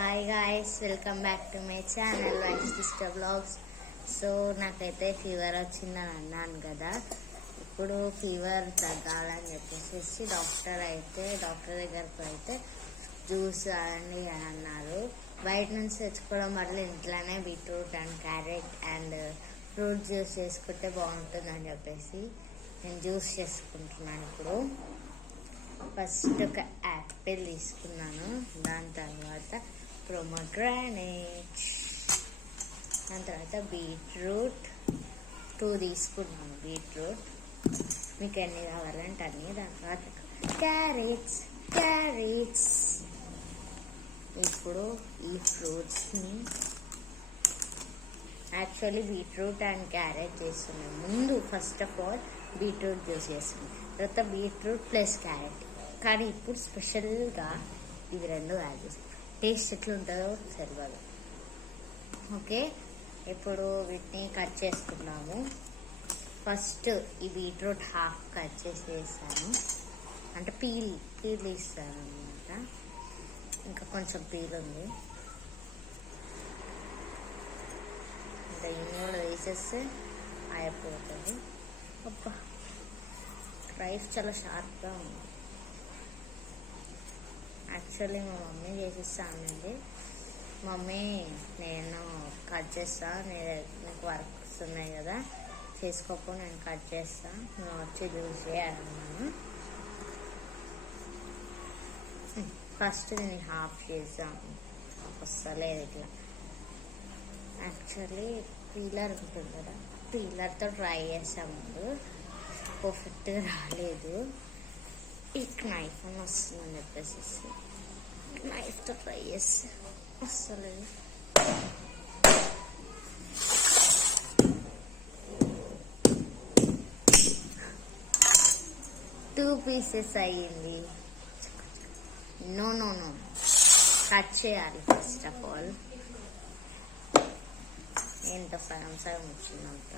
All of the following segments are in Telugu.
Hi guys, welcome back to my channel wise sister blogs. So నాకైతే ఫీవర్ వచ్చిందని అన్నాను కదా. ఇప్పుడు ఫీవర్ తగ్గాలని చెప్పేసి డాక్టర్ దగ్గరకు అయితే జ్యూస్ అండి అని అన్నారు. బయట నుంచి తెచ్చుకోవడం వల్ల ఇంట్లోనే beetroot and carrot and fruit juice చేసుకుంటే బాగుంటుందని చెప్పేసి నేను జ్యూస్ చేసుకుంటున్నాను. ఇప్పుడు ఫస్ట్ ఒక యాపిల్ తీసుకున్నాను, దాని తర్వాత పొమోగ్రానేట్, దాని తర్వాత బీట్రూట్ 2 తీసుకున్నాను. బీట్రూట్ మీకు ఎన్ని కావాలంటే అన్ని. దాని తర్వాత క్యారెట్స్. ఇప్పుడు ఈ ఫ్రూట్స్ని యాక్చువల్లీ బీట్రూట్ అండ్ క్యారెట్ చేస్తున్నాను. ముందు first of all beetroot juice చేస్తున్నాను, తర్వాత బీట్రూట్ ప్లస్ క్యారెట్. కానీ ఇప్పుడు స్పెషల్గా ఇవి రెండు యాడ్ చేస్తాను. టేస్ట్ ఎట్లుంటుందో తెలియదు. ఓకే, ఇప్పుడు వీటిని కట్ చేసుకున్నాము. ఫస్ట్ ఈ బీట్రూట్ హాఫ్ కట్ చేసేసాను, అంటే పీల్ తీస్తాను అనమాట. ఇంకా కొంచెం పీల్ ఉంది, ఇంకా ఇన్ని కూడా వేసేస్తే అయిపోతుంది. అబ్బా, రైస్ చాలా షార్ప్గా ఉంది. యాక్చువల్లీ మా మమ్మీ చేసిస్తానండి. మమ్మీ నేను కట్ చేస్తా, నీకు వర్క్స్ ఉన్నాయి కదా చేసుకోకపోతే నేను కట్ చేస్తా, నువ్వు వచ్చి జ్యూస్ చేయాలన్నాను. ఫస్ట్ నేను హాఫ్ చేసాను, వస్తలేదు ఇట్లా. యాక్చువల్లీ పీలర్ ఉంటుంది కదా, పీలర్తో ట్రై చేసాము, ముందు పర్ఫెక్ట్గా రాలేదు. ఈ నైఫ్ అని వస్తుందని చెప్పేసి నైఫ్తో ట్రై చేస్తే వస్తలేదు. 2 pieces అయ్యింది. నో కట్ చేయాలి ఫస్ట్ ఆఫ్ ఆల్. ఏంటో సగం వచ్చిందంట.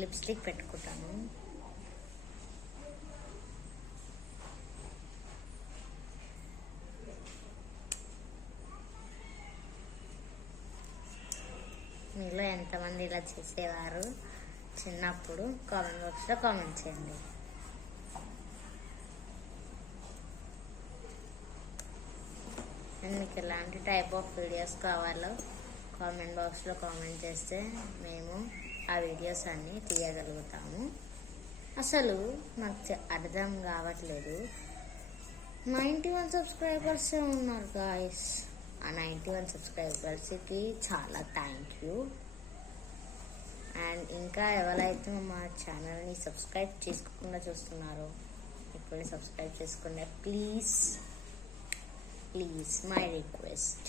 లిప్స్టిక్ పెట్టుకుంటాను. మీలో ఎంతమంది ఇలా చేసేవారు చిన్నప్పుడు కామెంట్ బాక్స్లో కామెంట్ చేయండి. మీకు ఎలాంటి టైప్ ఆఫ్ వీడియోస్ కావాలో కామెంట్ బాక్స్లో కామెంట్ చేస్తే మేము ఆ వీడియోస్ అన్నీ తీయగలుగుతాము. అసలు నాకు అర్థం కావట్లేదు, 91 సబ్స్క్రైబర్స్ ఉన్నారు గాయస్. ఆ 91 సబ్స్క్రైబర్స్కి చాలా థ్యాంక్ యూ. అండ్ ఇంకా ఎవరైతే మా ఛానల్ని సబ్స్క్రైబ్ చేసుకోకుండా చూస్తున్నారో ఇప్పుడు సబ్స్క్రైబ్ చేసుకోండి ప్లీజ్, మై రిక్వెస్ట్.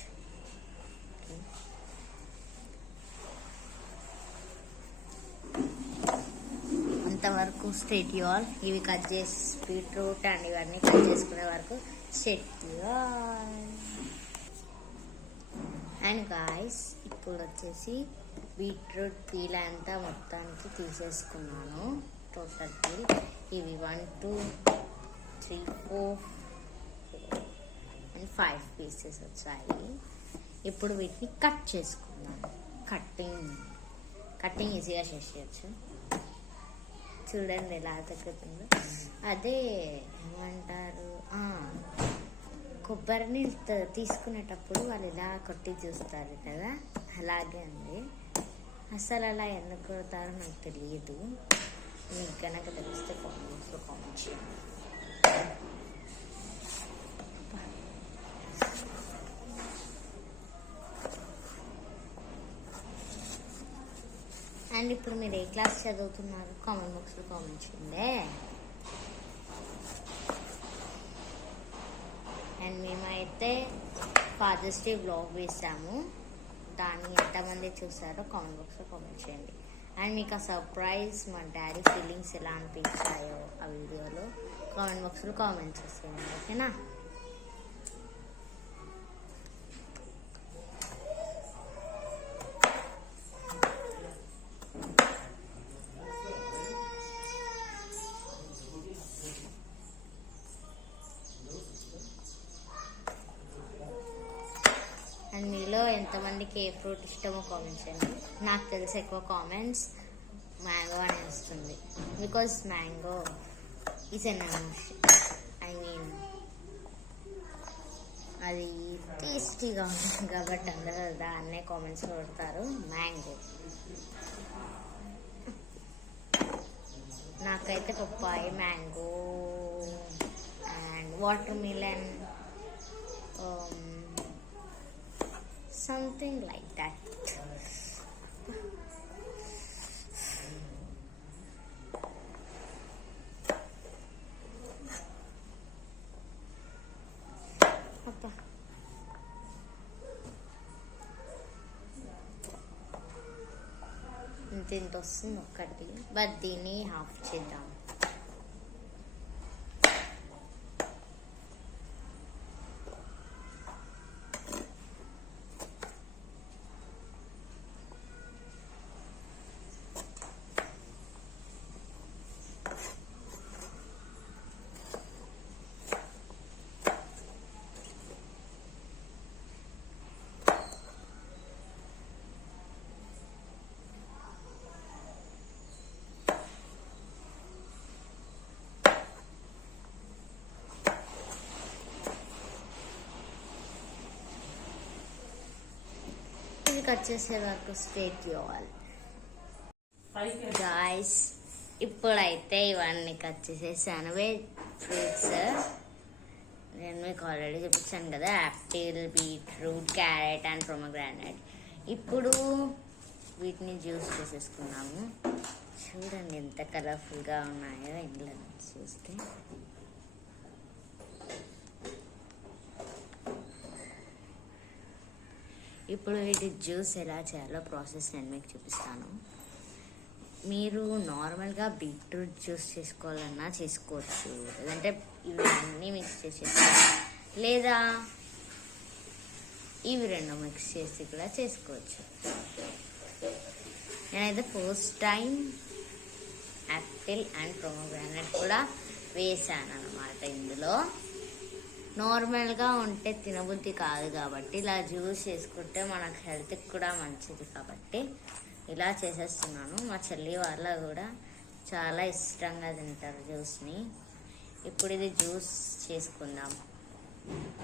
అంతవరకు స్ట్రేట్ ఆల్. ఇవి కట్ చేసి బీట్రూట్ అండ్ ఇవన్నీ కట్ చేసుకునే వరకు స్ట్రేట్ ఆల్. అండ్ గాయస్, ఇప్పుడు వచ్చేసి బీట్రూట్ పీల్ అంతా మొత్తానికి తీసేసుకున్నాను. టోటల్ పీల్ ఇవి 1 2 3 4 అండ్ 5 పీసెస్ వచ్చాయి. ఇప్పుడు వీటిని కట్ చేసుకున్నాను. కట్టింగ్ ఈజీగా చేసేయచ్చు. చూడండి ఎలా తగ్గుతుందో. అదే ఏమంటారు, కొబ్బరిని తీసుకునేటప్పుడు వాళ్ళు ఇలా కొట్టి చూస్తారు కదా, అలాగే ఉంది. అసలు అలా ఎందుకు కొడతారో నాకు తెలియదు. మీకు కనుక తెలిస్తే కామెంట్స్లో కామెంట్ చేయండి. అండ్ ఇప్పుడు మీరు ఏ క్లాస్ చదువుతున్నారు కామెంట్ బాక్స్లో కామెంట్ చేయండి. అండ్ మేమైతే ఫాదర్స్ డే బ్లాగ్ వేసాము, దాన్ని ఎంతమంది చూసారో కామెంట్ బాక్స్లో కామెంట్ చేయండి. అండ్ మీకు ఆ సర్ప్రైజ్ మా డాడీ ఫీలింగ్స్ ఎలా అనిపించాయో ఆ వీడియోలో కామెంట్ బాక్స్లో కామెంట్ చేసేయండి, ఓకేనా. ఎంతమందికి ఏ ఫ్రూట్ ఇష్టమో కామెంట్స్ చేయండి. నాకు తెలిసి ఎక్కువ కామెంట్స్ మ్యాంగో అని వస్తుంది. Because mango is an I mean అది టేస్టీగా ఉంటుంది కాబట్టి అందరూ దాన్నే కామెంట్స్ కొడతారు మ్యాంగో. నాకైతే పప్పాయి, mango and watermelon something like that. ఇంత వస్తుంది ఒక్కటి, బట్ దీన్ని హాఫ్ చేద్దాం. కట్ చేసే వరకు స్టేట్ చేయాలి గాయ్స్. ఇప్పుడైతే ఇవన్నీ కట్ చేసేసాను. ఫ్రూట్స్ నేను మీకు ఆల్రెడీ చూపించాను కదా, Apple, beetroot, carrot and pomegranate. ఇప్పుడు వీటిని జ్యూస్ చేసేసుకున్నాము. చూడండి ఎంత కలర్ఫుల్గా ఉన్నాయో ఇంట్లో చూస్తే. ఇప్పుడు వీటి జ్యూస్ ఎలా చేయాలో ప్రాసెస్ నేను మీకు చూపిస్తాను. మీరు నార్మల్గా బీట్రూట్ జ్యూస్ చేసుకోవాలన్నా చేసుకోవచ్చు, లేదంటే ఇవన్నీ మిక్స్ చేసేసుకోవచ్చు, లేదా ఇవి రెండు మిక్స్ చేసి కూడా చేసుకోవచ్చు. నేనైతే first time Apple and pomegranate కూడా వేసాను అన్నమాట ఇందులో. నార్మల్గా ఉంటే తినబుద్ధి కాదు కాబట్టి ఇలా జ్యూస్ చేసుకుంటే మనకు హెల్త్కి కూడా మంచిది కాబట్టి ఇలా చేసేస్తున్నాను. మా చెల్లి వాళ్ళ కూడా చాలా ఇష్టంగా తింటారు జ్యూస్ని. ఇప్పుడు ఇది జ్యూస్ చేసుకుందాం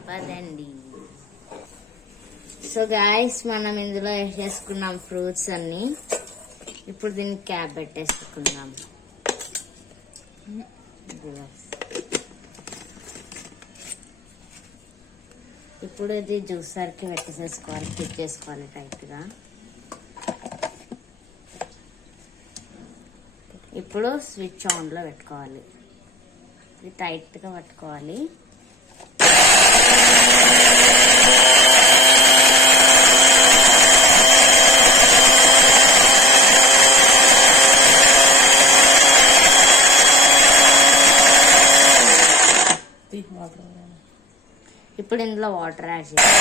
పదండి. సో గాయస్, మనం ఇందులో వేసేసుకున్నాం ఫ్రూట్స్ అన్ని. ఇప్పుడు దీన్ని క్యాప్ పెట్టేసుకుందాం. ఇప్పుడు ఇది జ్యూసర్కి పెట్టేసేసుకోవాలి, ఫిట్ చేసుకోవాలి టైట్గా. ఇప్పుడు స్విచ్ ఆన్లో పెట్టుకోవాలి, ఇది టైట్గా పట్టుకోవాలి. ఇప్పుడు ఇందులో వాటర్ యాడ్ చేయాలి.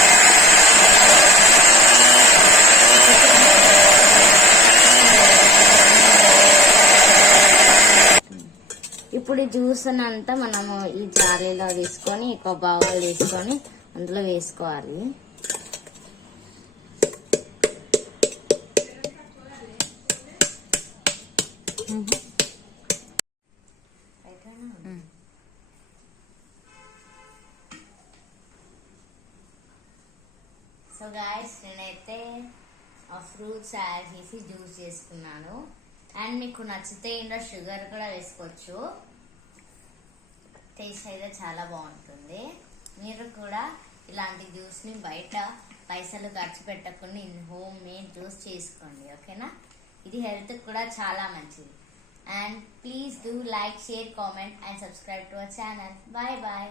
ఇప్పుడు ఈ జ్యూస్ అంతా మనము ఈ జాలీలో తీసుకొని ఒక బౌల్ తీసుకొని అందులో వేసుకోవాలి. సో గాయస్, నేనైతే ఆ ఫ్రూట్స్ యాడ్ చేసి జ్యూస్ చేసుకున్నాను. అండ్ మీకు నచ్చితే ఇందులో షుగర్ కూడా వేసుకోవచ్చు. టేస్ట్ అయితే చాలా బాగుంటుంది. మీరు కూడా ఇలాంటి జ్యూస్ని బయట పైసలు ఖర్చు పెట్టకుండా హోమ్ మేడ్ జ్యూస్ చేసుకోండి, ఓకేనా? ఇది హెల్త్కి కూడా చాలా మంచిది. And please do like, share, comment and subscribe to our channel. Bye bye.